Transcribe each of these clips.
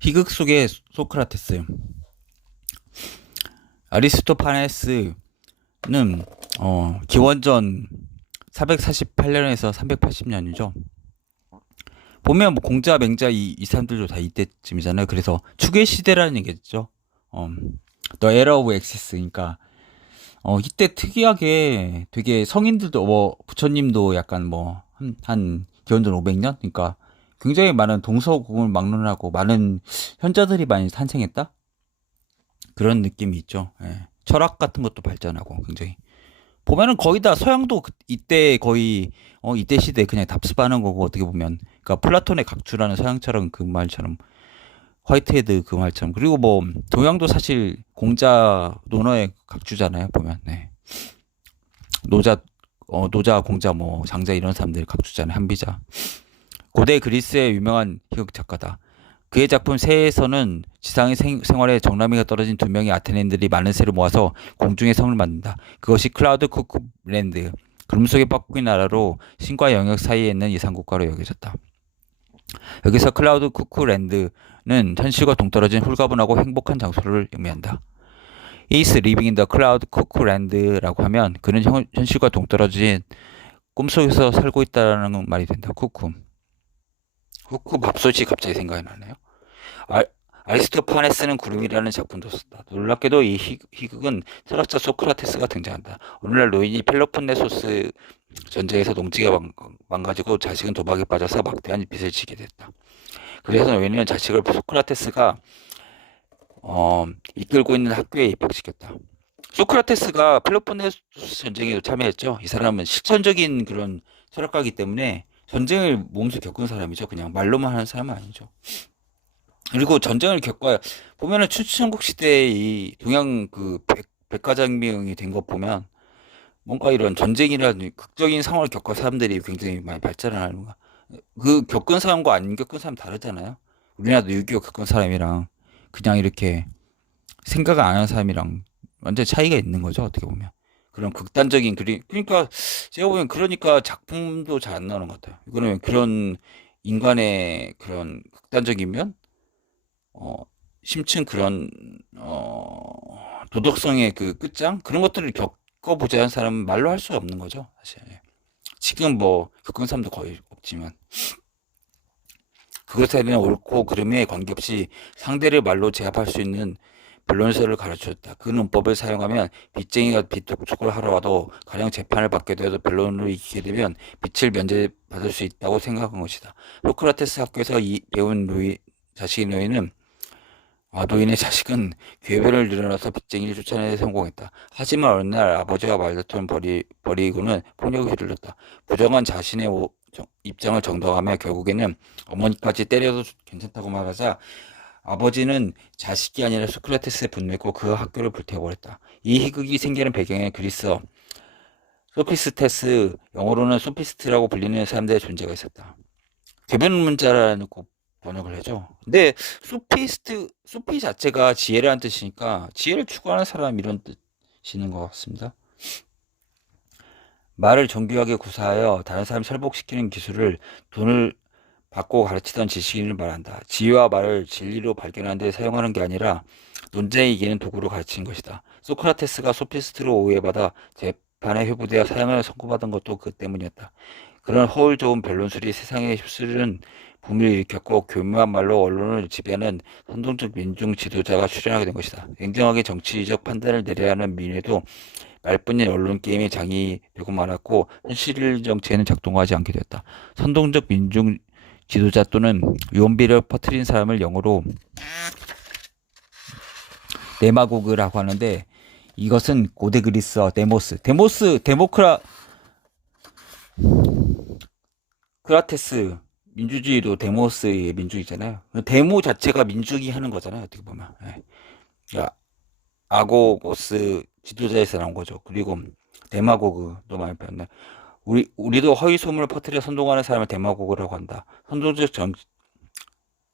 희극 속의 소크라테스. 아리스토파네스는 기원전 448년에서 380년이죠. 보면 뭐 공자, 맹자 이 사람들도 다 이때쯤이잖아요. 그래서 추계 시대라는 얘기겠죠. 어, The Era of Axis. 그러니까 이때 특이하게 되게 성인들도 뭐 부처님도 약간 뭐 한 기원전 500년? 그러니까 굉장히 많은 동서고금을 막론하고 많은 현자들이 많이 탄생했다. 그런 느낌이 있죠. 예. 철학 같은 것도 발전하고 굉장히 보면은 거의 다 서양도 이때 거의 이때 시대에 그냥 답습하는 거고 어떻게 보면 그러니까 플라톤의 각주라는 서양처럼 그 말처럼 화이트헤드 그 말처럼 그리고 뭐 동양도 사실 공자 논어의 각주잖아요 보면 네. 노자 노자 공자 뭐 장자 이런 사람들 각주잖아요 한비자 고대 그리스의 유명한 희극 작가다. 그의 작품 새에서는 지상의 생활에 정남이가 떨어진 두 명의 아테네인들이 많은 새를 모아서 공중의 성을 만든다. 그것이 클라우드 쿠쿠랜드, 구름 속의 뻐꾸기 나라로 신과 영역 사이에 있는 이상국가로 여겨졌다. 여기서 클라우드 쿠쿠랜드는 현실과 동떨어진 홀가분하고 행복한 장소를 의미한다. Is living in the cloud 쿠쿠랜드라고 하면 그는 현실과 동떨어진 꿈속에서 살고 있다는 말이 된다. 쿠쿠. 쿠쿠 밥솥이 갑자기 생각이 나네요. 아, 아리스토파네스는 구름이라는 작품도 썼다. 놀랍게도 이 희극은 철학자 소크라테스가 등장한다. 오늘날 노인이 펠로폰네소스 전쟁에서 농지가 망가지고 자식은 도박에 빠져서 막대한 빚을 지게 됐다. 그래서 노인은 자식을 소크라테스가 이끌고 있는 학교에 입학시켰다. 소크라테스가 펠로폰네소스 전쟁에도 참여했죠. 이 사람은 실천적인 그런 철학가이기 때문에 전쟁을 몸소 겪은 사람이죠. 그냥 말로만 하는 사람은 아니죠. 그리고 전쟁을 겪어야 보면은 춘추전국 시대에 이 동양 그 백가장명이 된 것 보면 뭔가 이런 전쟁이라는 극적인 상황을 겪어 사람들이 굉장히 많이 발전하는 거야. 그 겪은 사람과 안 겪은 사람 다르잖아요. 우리나라도 6.25 겪은 사람이랑 그냥 이렇게 생각을 안 하는 사람이랑 완전 차이가 있는 거죠. 어떻게 보면. 그런 극단적인 그림. 그러니까 제가 보면 그러니까 작품도 잘 안 나오는 것 같아요. 이거는 그런 인간의 그런 극단적인 면 어, 심층 그런 도덕성의 그 끝장 그런 것들을 겪어보자 한 사람은 말로 할 수가 없는 거죠 사실. 지금 뭐 겪은 사람도 거의 없지만 그것에 대한 옳고 그름에 관계없이 상대를 말로 제압할 수 있는 변론서를 가르쳤다. 그 문법을 사용하면 빚쟁이가 빚 독촉을 하러 와도 가령 재판을 받게 되어도 변론으로 이기게 되면 빚을 면제받을 수 있다고 생각한 것이다. 소크라테스 학교에서 배운 자식의 노예는 노인의 자식은 괴변을 늘어나서 빚쟁이를 쫓아내는 데 성공했다. 하지만 어느 날 아버지와 말다툼을 벌이고는 폭력을 휘둘렀다. 부정한 자신의 입장을 정당하며 결국에는 어머니까지 때려도 괜찮다고 말하자 아버지는 자식이 아니라 소크라테스에 분노했고 그 학교를 불태워버렸다. 이 희극이 생기는 배경에 그리스어 소피스테스, 영어로는 소피스트라고 불리는 사람들의 존재가 있었다. 개변 문자라는 꼭 번역을 해죠. 근데 소피 자체가 지혜라는 뜻이니까 지혜를 추구하는 사람 이런 뜻이는 것 같습니다. 말을 정교하게 구사하여 다른 사람 설복시키는 기술을 돈을 받고 가르치던 지식인을 말한다. 지혜와 말을 진리로 발견하는 데 사용하는 게 아니라 논쟁에 이기는 도구로 가르친 것이다. 소크라테스가 소피스트로 오해받아 재판에 회부되어 사형을 선고받은 것도 그 때문이었다. 그런 허울 좋은 변론술이 세상에 휩쓸는 붐을 일으켰고 교묘한 말로 언론을 지배하는 선동적 민중 지도자가 출연하게 된 것이다. 냉정하게 정치적 판단을 내려야 하는 민회도 말뿐인 언론 게임의 장이 되고 말았고 현실 정치에는 작동하지 않게 되었다. 선동적 민중 지도자 또는 유언비를 퍼뜨린 사람을 영어로 데마고그라고 하는데 이것은 고대 그리스어 크라테스 민주주의도 데모스의 민주이잖아요. 데모 자체가 민주주의 하는 거잖아요. 어떻게 보면. 야, 아고고스 지도자에서 나온 거죠. 그리고 데마고그도 많이 배웠네. 우리도 허위 소문을 퍼뜨려 선동하는 사람을 데마고그라고 한다.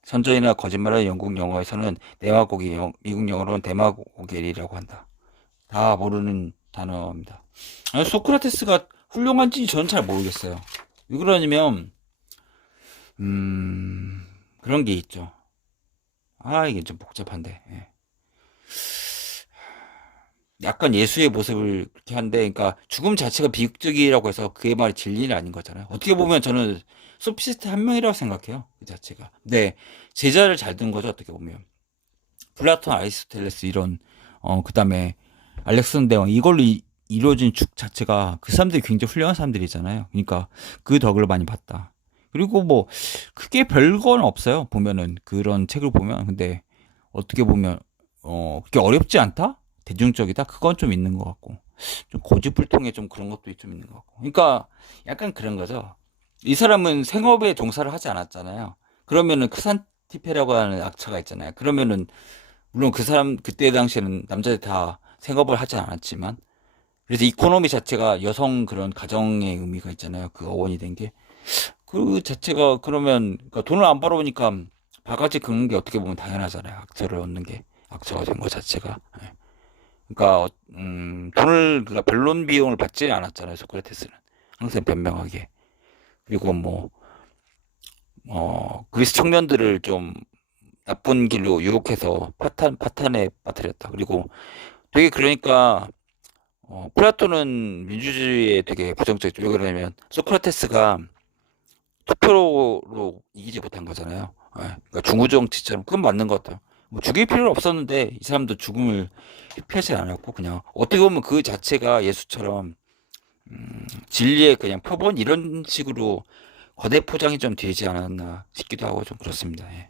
선전이나 거짓말하는 영국 영어에서는 데마고기, 미국 영어로는 데마고겔이라고 한다. 다 모르는 단어입니다. 소크라테스가 훌륭한지 저는 잘 모르겠어요. 왜 그러냐면 그런 게 있죠. 이게 좀 복잡한데. 예. 약간 예수의 모습을 그렇게 하는데, 그러니까 죽음 자체가 비극적이라고 해서 그의 말이 진리는 아닌 거잖아요. 어떻게 보면 저는 소피스트 한 명이라고 생각해요. 그 자체가. 근데 제자를 잘 둔 거죠. 어떻게 보면. 플라톤, 아리스토텔레스 이런 그다음에 알렉산더 이걸로 이루어진 축 자체가 그 사람들이 굉장히 훌륭한 사람들이잖아요. 그러니까 그 덕을 많이 봤다. 그리고 뭐 크게 별건 없어요. 보면은 그런 책을 보면 근데 어떻게 보면 그렇게 어렵지 않다? 대중적이다? 그건 좀 있는 것 같고 좀 고집불통에 좀 그런 것도 좀 있는 것 같고 그러니까 약간 그런 거죠. 이 사람은 생업에 종사를 하지 않았잖아요. 그러면은 크산티페라고 하는 악처가 있잖아요. 그러면은 물론 그 사람 그때 당시에는 남자들 다 생업을 하지 않았지만 그래서 이코노미 자체가 여성 그런 가정의 의미가 있잖아요. 그 어원이 된 게. 그 자체가 그러면 그러니까 돈을 안 벌어오니까 바가지 긁는 게 어떻게 보면 당연하잖아요. 악처를 얻는 게 악처가 된 것 자체가. 예. 그러니까 돈을 그러니까 변론 비용을 받지 않았잖아요. 소크라테스는 항상 변명하게. 그리고 뭐 그리스 청년들을 좀 나쁜 길로 유혹해서 파탄에 빠뜨렸다. 그리고 되게 그러니까 플라톤은 민주주의에 되게 부정적이죠. 왜 그러냐면 소크라테스가 투표로 이기지 못한 거잖아요. 예, 그러니까 중우정치처럼 그건 맞는 것 같아요. 뭐 죽일 필요는 없었는데 이 사람도 죽음을 회피하지 않았고 그냥 어떻게 보면 그 자체가 예수처럼 진리의 그냥 표본 이런 식으로 거대 포장이 좀 되지 않았나 싶기도 하고 좀 그렇습니다. 예.